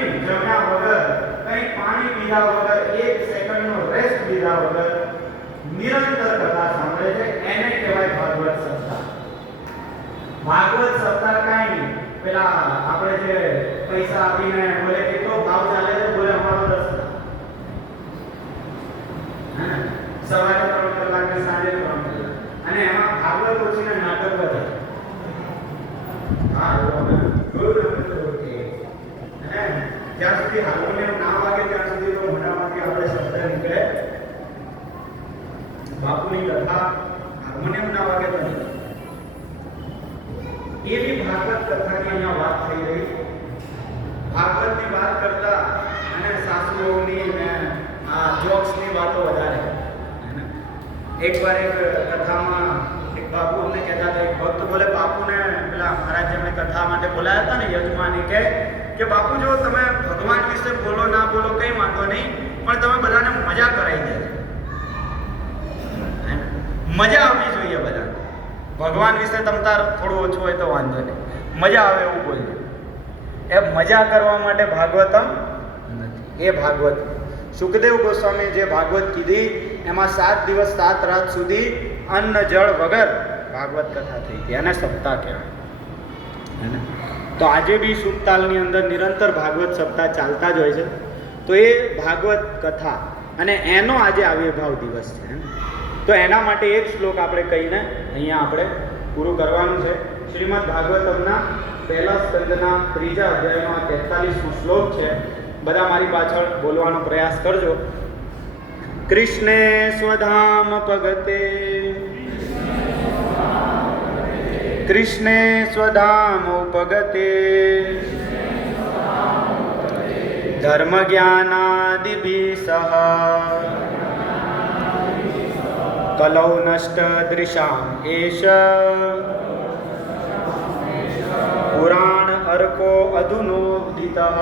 નહીં જમ્યા વગર, કંઈ પાણી પીધા વગર, એક સેકન્ડનો રેસ્ટ લીધા વગર નિરંતર કથા સાંભળે છે. એને કહેવાય ભાગવત સપ્તાહ ભાગવત સપ્તાહ કાંઈ પેલા આપણે જે પૈસા આપીને બોલે કેટલો ભાવ ચાલે છે, બોલે અમારો દસ સવારે ત્રણ કલાક ને સાંજે ત્રણ કલાક. અને એમાં ભાગવત ઓછીને નાટક વધારે હા જોયું ને અમે તો ઓળખીએ. હે? જ્યાં સુધી હાર્મોનિયમ ના વાગે ત્યાં સુધી તો મોટામાંથી આપણે શબ્દ નીકળે. બાપુની કથા હાર્મોનિયમ ના વાગે તો નહીં. એવી ભાગવત કથાની અહીંયા વાત થઈ રહી. ભાગવતની વાત કરતા અને સાસુઓની ને આ જોક્સની વાતો વધારે. એકવાર એક કથામાં એક બાપુ અમને કહેતા હતા, એક ભક્ત બોલે, બાપુને પેલા મહારાજ જેમણે કથા માટે બોલાયા હતા ને યજમાની કે કે બાપુ, જો તમે ભગવાન વિશે બોલો, ના બોલો, કંઈ વાંધો નહીં, પણ તમે બધાને મજા કરાવી દેજો. મજા આવવી જોઈએ બધાને. ભગવાન વિશે તમતાર થોડું ઓછું હોય તો વાંધો નહીં. મજા આવે એવું બોલજો એ મજા કરવા માટે ભાગવતમ એ ભાગવત. સુખદેવ ગોસ્વામી જે ભાગવત કીધી, એમાં સાત દિવસ સાત રાત સુધી અન્ન, જળ, વગર ભાગવત કથા થઈ હતી. એને સપ્તાહ કહેવાય? તો આજે બી સુખતાલની અંદર નિરંતર ભાગવત સપ્તાહ ચાલતા જ હોય છે. તો એ ભાગવત કથા અને એનો આજે આવિર્ભાવ દિવસ છે તો એના માટે એક શ્લોક આપણે કહીને અહીંયા આપણે પૂરું કરવાનું છે. શ્રીમદ ભાગવતમના પહેલા સ્કંદના ત્રીજા અધ્યાયમાં તેતાલીસમો શ્લોક છે. બધા મારી પાછળ બોલવાનો પ્રયાસ કરજો. કૃષ્ણે સ્વધામ પગતે कृष्णे स्वधामुपगते। धर्मज्ञानादिभिः सह। कलौ नष्टदृशाम् एष। पुराण अर्को अधुनोदितः।